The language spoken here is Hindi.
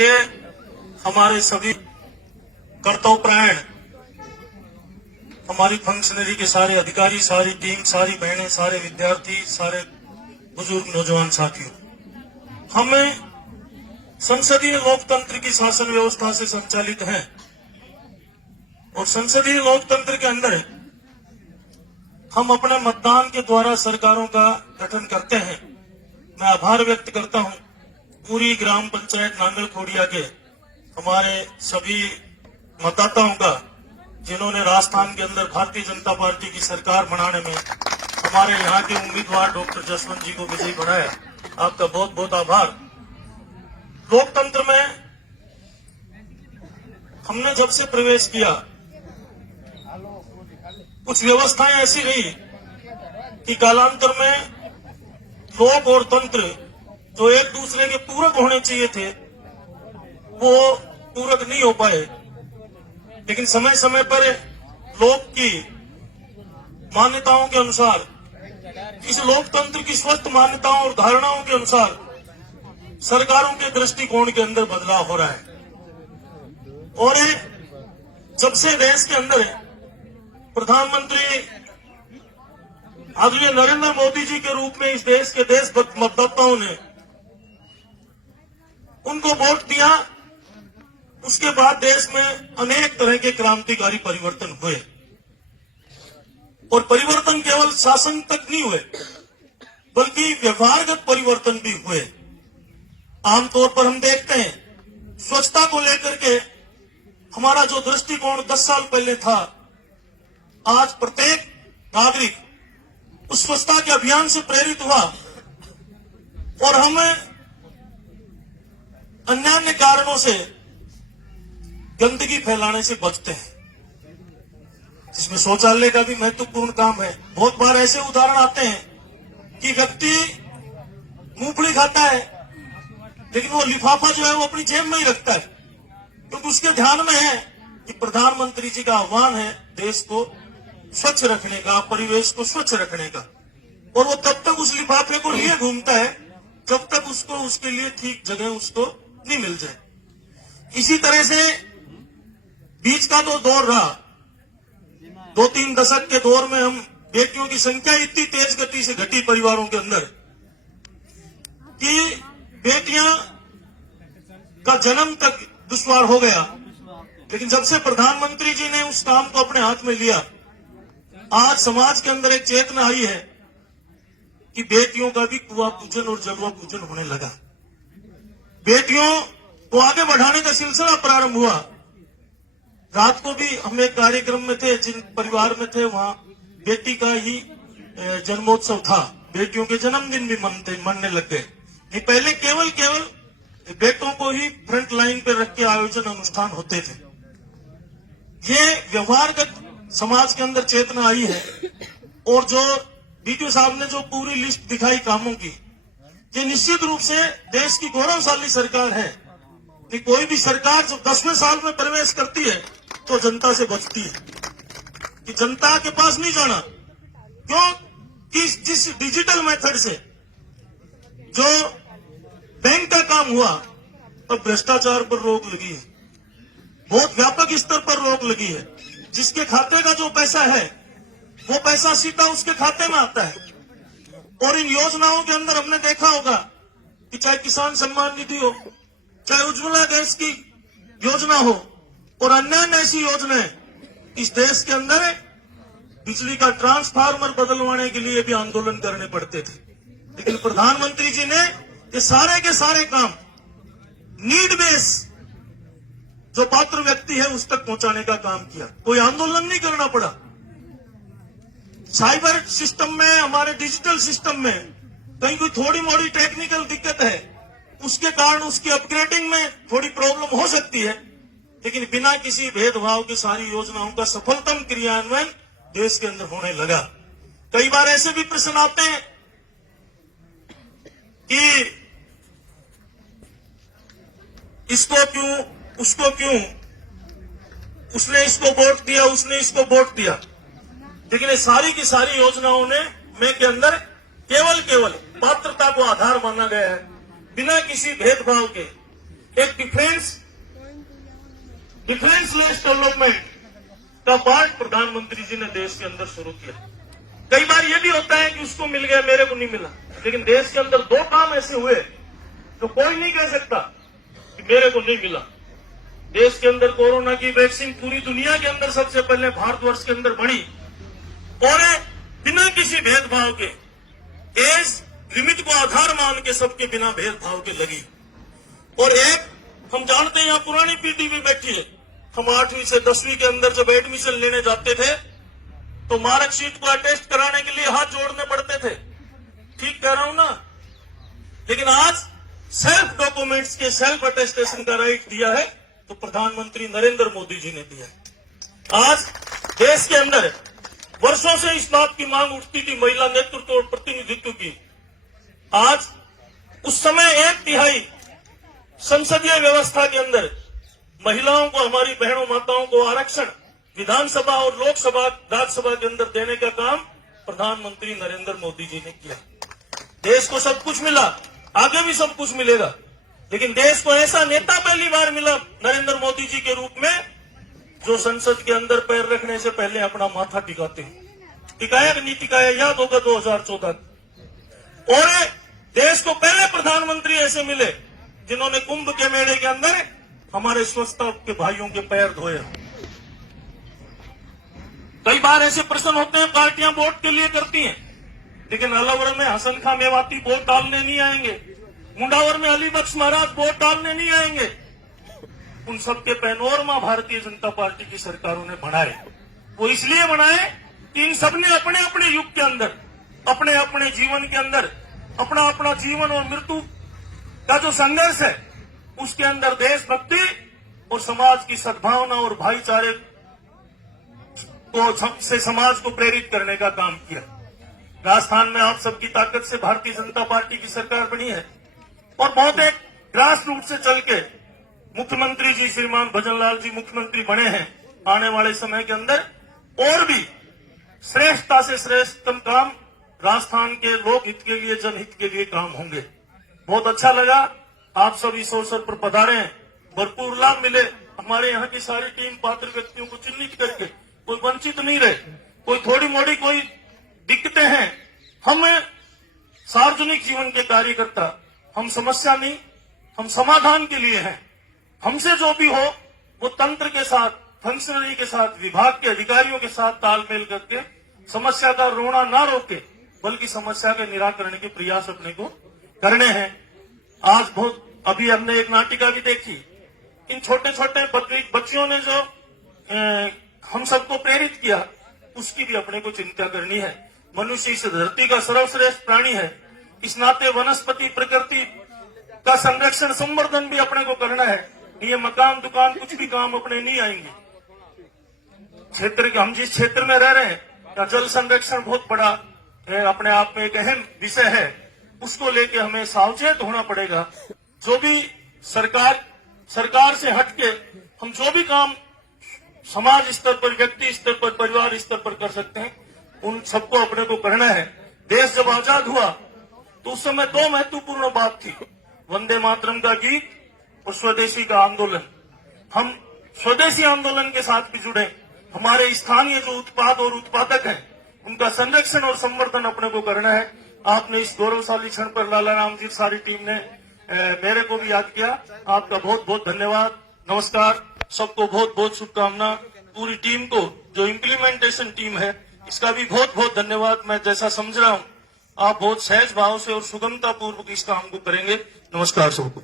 के हमारे सभी कर्तव्यपरायण हमारी फंक्शनरी के सारे अधिकारी, सारी टीम, सारी बहनें, सारे विद्यार्थी, सारे बुजुर्ग नौजवान साथियों, हमें संसदीय लोकतंत्र की शासन व्यवस्था से संचालित हैं और संसदीय लोकतंत्र के अंदर हम अपने मतदान के द्वारा सरकारों का गठन करते हैं। मैं आभार व्यक्त करता हूं पूरी ग्राम पंचायत नांगल खोड़िया के हमारे सभी मतदाताओं का, जिन्होंने राजस्थान के अंदर भारतीय जनता पार्टी की सरकार बनाने में हमारे यहाँ के उम्मीदवार डॉक्टर जसवंत जी को विजयी बनाया। आपका बहुत बहुत आभार। लोकतंत्र में हमने जब से प्रवेश किया, कुछ व्यवस्थाएं ऐसी रही कि कालांतर में लोक और तंत्र जो एक दूसरे के पूरक होने चाहिए थे, वो पूरक नहीं हो पाए। लेकिन समय समय पर लोक की मान्यताओं के अनुसार, इस लोकतंत्र की स्वस्थ मान्यताओं और धारणाओं के अनुसार सरकारों के दृष्टिकोण के अंदर बदलाव हो रहा है। और जब से देश के अंदर प्रधानमंत्री आदरणीय नरेंद्र मोदी जी के रूप में इस देश के देशभक्त मतदाताओं ने उनको वोट दिया, उसके बाद देश में अनेक तरह के क्रांतिकारी परिवर्तन हुए। और परिवर्तन केवल शासन तक नहीं हुए, बल्कि व्यवहारगत परिवर्तन भी हुए। आमतौर पर हम देखते हैं स्वच्छता को लेकर के हमारा जो दृष्टिकोण 10 साल पहले था, आज प्रत्येक नागरिक उस स्वच्छता के अभियान से प्रेरित हुआ और हम अन्य कारणों से गंदगी फैलाने से बचते हैं, जिसमें शौचालय का भी महत्वपूर्ण काम है। बहुत बार ऐसे उदाहरण आते हैं कि व्यक्ति मूंगफली खाता है, लेकिन वो लिफाफा जो है वो अपनी जेब में ही रखता है, क्योंकि उसके ध्यान में है कि प्रधानमंत्री जी का आह्वान है देश को स्वच्छ रखने का, परिवेश को स्वच्छ रखने का। और वो तब तक उस लिफाफे को लिए घूमता है जब तक उसको उसके लिए ठीक जगह उसको नहीं मिल जाए। इसी तरह से बीच का तो दौर रहा, 2-3 दशक के दौर में हम बेटियों की संख्या इतनी तेज गति से घटी परिवारों के अंदर कि बेटियां का जन्म तक दुश्वार हो गया। लेकिन जब से प्रधानमंत्री जी ने उस काम को अपने हाथ में लिया, आज समाज के अंदर एक चेतना आई है कि बेटियों का भी कुआं पूजन और जलवा पूजन होने लगा। बेटियों को आगे बढ़ाने का सिलसिला प्रारंभ हुआ। रात को भी हम एक कार्यक्रम में थे, जिन परिवार में थे वहां बेटी का ही जन्मोत्सव था, बेटियों के जन्मदिन भी मनने लग गए। नहीं, पहले केवल बेटों को ही फ्रंट लाइन पर रख के आयोजन अनुष्ठान होते थे। ये व्यवहारगत समाज के अंदर चेतना आई है। और जो डीटीओ साहब ने जो पूरी लिस्ट दिखाई कामों की, ये निश्चित रूप से देश की गौरवशाली सरकार है कि कोई भी सरकार जब 10वें साल में प्रवेश करती है तो जनता से बचती है, कि जनता के पास नहीं जाना। क्यों कि जिस डिजिटल मेथड से जो बैंक का काम हुआ, तो भ्रष्टाचार पर रोक लगी है, बहुत व्यापक स्तर पर रोक लगी है। जिसके खाते का जो पैसा है वो पैसा सीधा उसके खाते में आता है। और इन योजनाओं के अंदर हमने देखा होगा कि चाहे किसान सम्मान निधि हो, चाहे उज्ज्वला गैस की योजना हो और अन्य ऐसी योजनाएं, इस देश के अंदर बिजली का ट्रांसफार्मर बदलवाने के लिए भी आंदोलन करने पड़ते थे। लेकिन प्रधानमंत्री जी ने ये सारे के सारे काम नीड बेस जो पात्र व्यक्ति है उस तक पहुंचाने का काम किया। कोई आंदोलन नहीं करना पड़ा। साइबर सिस्टम में, हमारे डिजिटल सिस्टम में कहीं कोई थोड़ी मोड़ी टेक्निकल दिक्कत है, उसके कारण उसकी अपग्रेडिंग में थोड़ी प्रॉब्लम हो सकती है, लेकिन बिना किसी भेदभाव की सारी योजनाओं का सफलतम क्रियान्वयन देश के अंदर होने लगा। कई बार ऐसे भी प्रश्न आते हैं कि इसको क्यों, उसको क्यों, उसने इसको वोट दिया, उसने इसको वोट दिया। लेकिन ये सारी की सारी योजनाओं में के अंदर केवल पात्रता को आधार माना गया है, बिना किसी भेदभाव के एक डिफरेंस डिफरेंस लेस डेवलपमेंट का पार्ट प्रधानमंत्री जी ने देश के अंदर शुरू किया। कई बार ये भी होता है कि उसको मिल गया, मेरे को नहीं मिला, लेकिन देश के अंदर दो काम ऐसे हुए जो कोई नहीं कह सकता कि मेरे को नहीं मिला। देश के अंदर कोरोना की वैक्सीन पूरी दुनिया के अंदर सबसे पहले भारतवर्ष के अंदर बनी और बिना किसी भेदभाव के एज लिमिट को आधार मान के सबके बिना भेदभाव के लगी। और एक हम जानते हैं, यहाँ पुरानी पीढ़ी भी बैठी है, हम 8वीं से 10वीं के अंदर जब एडमिशन लेने जाते थे तो मार्कशीट को अटेस्ट कराने के लिए हाथ जोड़ने पड़ते थे। ठीक कह रहा हूं ना? लेकिन आज सेल्फ डॉक्यूमेंट्स के सेल्फ अटेस्टेशन का राइट दिया है तो प्रधानमंत्री नरेंद्र मोदी जी ने दिया है। आज देश के अंदर वर्षों से इस बात की मांग उठती थी महिला नेतृत्व और प्रतिनिधित्व की। आज उस समय 1/3 संसदीय व्यवस्था के अंदर महिलाओं को, हमारी बहनों माताओं को आरक्षण विधानसभा और लोकसभा राज्यसभा के अंदर देने का काम प्रधानमंत्री नरेंद्र मोदी जी ने किया। देश को सब कुछ मिला, आगे भी सब कुछ मिलेगा, लेकिन देश को ऐसा नेता पहली बार मिला नरेंद्र मोदी जी के रूप में जो संसद के अंदर पैर रखने से पहले अपना माथा टिकाते हैं। टिकाया कि नहीं टिकाया याद होगा 2014। और देश को पहले प्रधानमंत्री ऐसे मिले जिन्होंने कुंभ के मेले के अंदर हमारे स्वच्छता के भाइयों के पैर धोए। कई बार ऐसे प्रश्न होते हैं, पार्टियां वोट के लिए करती हैं, लेकिन अलवर में हसन खां मेवाती वोट डालने नहीं आएंगे, मुंडावर में अली बख्श महाराज वोट डालने नहीं आएंगे। उन सबके पैनोरमा भारतीय जनता पार्टी की सरकारों ने बनाए। वो इसलिए बनाए कि इन सबने अपने अपने युग के अंदर, अपने अपने जीवन के अंदर अपना अपना जीवन और मृत्यु का जो संघर्ष है उसके अंदर देशभक्ति और समाज की सद्भावना और भाईचारे को से समाज को प्रेरित करने का काम किया। राजस्थान में आप सबकी ताकत से भारतीय जनता पार्टी की सरकार बनी है और बहुत एक ग्रास रूट से चल के मुख्यमंत्री जी श्रीमान भजनलाल जी मुख्यमंत्री बने हैं। आने वाले समय के अंदर और भी श्रेष्ठता से श्रेष्ठतम काम राजस्थान के लोक हित के लिए, जनहित के लिए काम होंगे। बहुत अच्छा लगा आप सब इस अवसर पर पधारे हैं, भरपूर लाभ मिले। हमारे यहाँ की सारी टीम पात्र व्यक्तियों को चिन्हित करके कोई वंचित नहीं रहे, कोई थोड़ी मोड़ी कोई दिक्कतें हैं। हम सार्वजनिक जीवन के कार्यकर्ता, हम समस्या नहीं, हम समाधान के लिए हैं। हमसे जो भी हो वो तंत्र के साथ, फंक्शनरी के साथ, विभाग के अधिकारियों के साथ तालमेल करके समस्या का रोना ना रोके बल्कि समस्या के निराकरण के प्रयास अपने को करने हैं। आज बहुत अभी हमने एक नाटिका भी देखी, इन छोटे छोटे बच्चियों ने जो हम सबको प्रेरित किया उसकी भी अपने को चिंता करनी है। मनुष्य इस धरती का सर्वश्रेष्ठ प्राणी है, इस नाते वनस्पति प्रकृति का संरक्षण संवर्धन भी अपने को करना है। ये मकान दुकान कुछ भी काम अपने नहीं आएंगे। क्षेत्र हम जिस क्षेत्र में रह रहे हैं का जल संरक्षण बहुत बड़ा है, अपने आप में एक अहम विषय है, उसको लेके हमें सावचेत होना पड़ेगा। जो भी सरकार से हटके हम जो भी काम समाज स्तर पर, व्यक्ति स्तर पर, परिवार स्तर पर कर सकते हैं उन सबको अपने को करना है। देश जब आजाद हुआ तो उस समय दो महत्वपूर्ण बात थी, वंदे मातरम का गीत और स्वदेशी का आंदोलन। हम स्वदेशी आंदोलन के साथ भी जुड़े, हमारे स्थानीय जो उत्पाद और उत्पादक हैं उनका संरक्षण और संवर्धन अपने को करना है। आपने इस गौरवशाली क्षण पर लाला राम जी सारी टीम ने मेरे को भी याद किया, आपका बहुत बहुत धन्यवाद। नमस्कार, सबको बहुत बहुत शुभकामना। पूरी टीम को जो इम्प्लीमेंटेशन टीम है इसका भी बहुत बहुत धन्यवाद। मैं जैसा समझ रहा हूँ आप बहुत सहज भाव से और सुगमता पूर्वक इस काम को करेंगे। नमस्कार सबको।